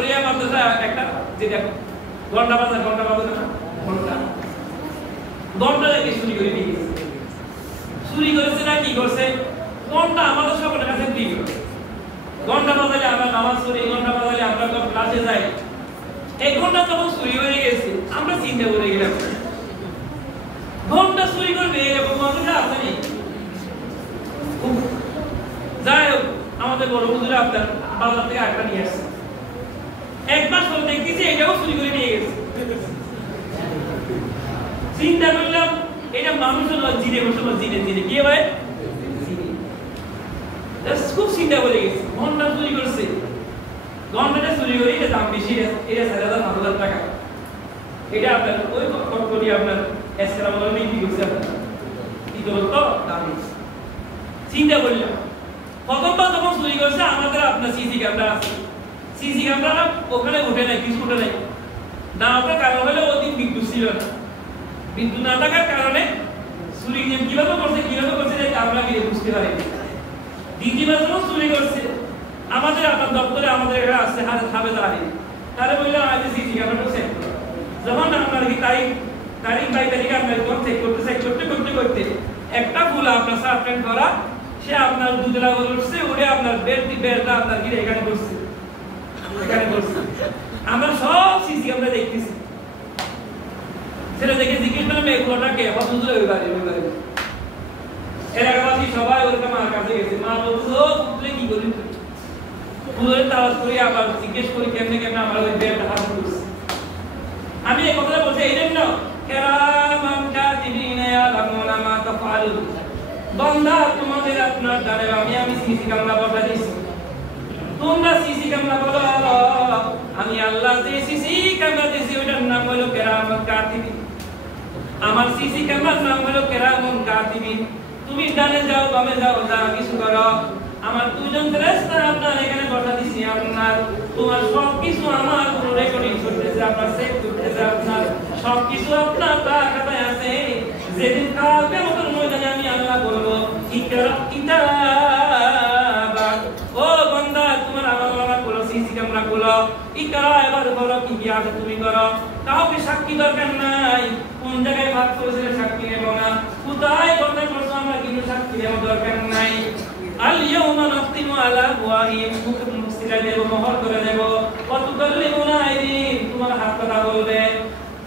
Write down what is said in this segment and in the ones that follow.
করিয়া মাদ্রাসা একটা যে দেখো ঘন্টা বাজে না ঘন্টা দেখে চুরি করে নিয়ে গেছে। চুরি করেছে না কি করছে? ঘন্টা আমাদের সকলের কাছে ফ্রি করে। ঘন্টা বাজালে আমরা নামাজ পড়ি, ঘন্টা বাজালে আমরা ক্লাসে যাই। এক ঘন্টা যখন চুরি হয়ে গেছে আমরা চিন্তা করে গেলাম ঘন্টা চুরি করবে এরকম মানুষরা আছে নি? যাই হোক আমাদের বড় হুজুর আপনার বাজার থেকে একটা নিয়ে আসছে। এক মাস পর দেখতেছি এটাও চুরি করে নিয়ে গেছে। চিন্তা করলাম এটা মানুষ হলো জিনে বসলো জিনে কি ভাই খুব চিন্তা করে গেছে। ঘন্টা চুরি করছে, ঘন্টাটা চুরি করে এটা দাম বেশি, এটা 4,000-5,000 টাকা। এটা আপনার ওই করি আপনার এসরা বলে বিক্রি করছে আপনার কি করল তো দাম বেশি। চিন্তা করলাম প্রথমবার যখন চুরি করছে আমাদের আপনার সিসি ক্যামেরা আছে, সিসি ক্যামেরা ওখানে উঠে নাই, কিছু উঠে নাই না ওঠার কারণ হলে ওদিন বিদ্যুৎ ছিল না। বিদ্যুৎ না থাকার কারণে চুরি কিভাবে করছে আমরা গিয়ে বুঝতে পারিনি। দ্বিতীয়বার যখন চুরি করছে আমাদের আপনার দপ্তরে আমাদের এখানে আসছে হাবে দাঁড়িয়ে তাহলে বললাম আজ সিসি ক্যামেরাটা চেক করো। যখন আপনার কি তারিখ বাই তারিখে আপনার চেক করতে একটা ফুল আপনার শার্ট প্যান্ট করা সে আপনার দুতলা উঠছে উড়ে আপনার বেলটা আপনার গিয়ে এখানে করছে আমরা সব সিসি ক্যামেরা দেখতেছি। সেটা দেখে জিজ্ঞেস করলাম এগুলোটা কে? হুজুর ওই বাড়ি এলাকাবাসী সবাই ওরকম আমার কাছে গেছে। মা বলতো তুই কি করি? হুজুরের তাওয়াজ করি আবার জিজ্ঞেস করি কেমনে আমার ওই বেলটা হাত করছে। আমি এই কথাটা বলছি এই জন্য কেরামান কাতিবিনা ইয়ালামুনা মা তাফআলুন। বান্দা তোমাদের আপনার দ্বারে আমি সিসি ক্যামেরা বসা দিয়েছি, তোমরা সিসি ক্যামেরা বলো। আমি আল্লাহ যে সিসি ক্যামেরা দিয়েছি ওটার নাম হলো কেরামান কাতিবিন। আমার সিসি ক্যামেরার নাম হলো কেরামান কাতিবিন। তুমি ডানে যাও বামে যাও যা কিছু করো আমার দুইজন ফেরেশতা আপনার এখানে বসা দিয়েছি। আপনার তোমার সবকিছু আমার পুরো রেকর্ডিং করতেছে, আপনার সেভ করতেছে, আপনার সবকিছু আপনার খাতায় আছে। যেদিন কালকে আমাদের ময়দানে আমি আল্লাহ বলবো ইকরা কিতাবা, ও বান্দা তোমার আমলনামা খুলো, সিসি ক্যামেরা খুলো, ইকরা এবার বলো কি কি আছে তুমি করো। কাউকে সাক্ষী দরকার নাই, কোন জায়গায় ভাগ করেছিলে সাক্ষী নেব না, কোথায় কথা করছো আমরা কিন্তু সাক্ষী নেব দরকার নাই। আল ইয়াউমা নাখতিমু আলা আফওয়াহিহিম, মুখ সিলাই দেব, মোহর করে দেব। ওয়া তুকাল্লিমুনা আইদিহিম, তোমার হাত কথা বলবে।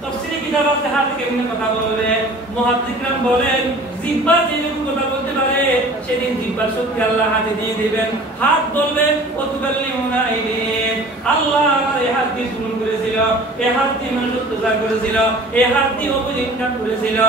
তাফসীরে কিতাব আছে হাত কেমনে কথা বলবে। মুহাদ্দিসরা বলেন জিহ্বা যেরকম কথা বলতে পারে সেদিন জিহ্বার শক্তি আল্লাহ হাতে দিয়ে দিবেন। হাত বলবে ওয়া তুকাল্লিমুনা আইদিহিম, আল্লাহ আমার এই হাত দিয়ে শুরু করেছিল, এই হাত দিয়ে মানুষ অত্যাচার করেছিল, এই হাত দিয়ে অপরিষ্কার করেছিল।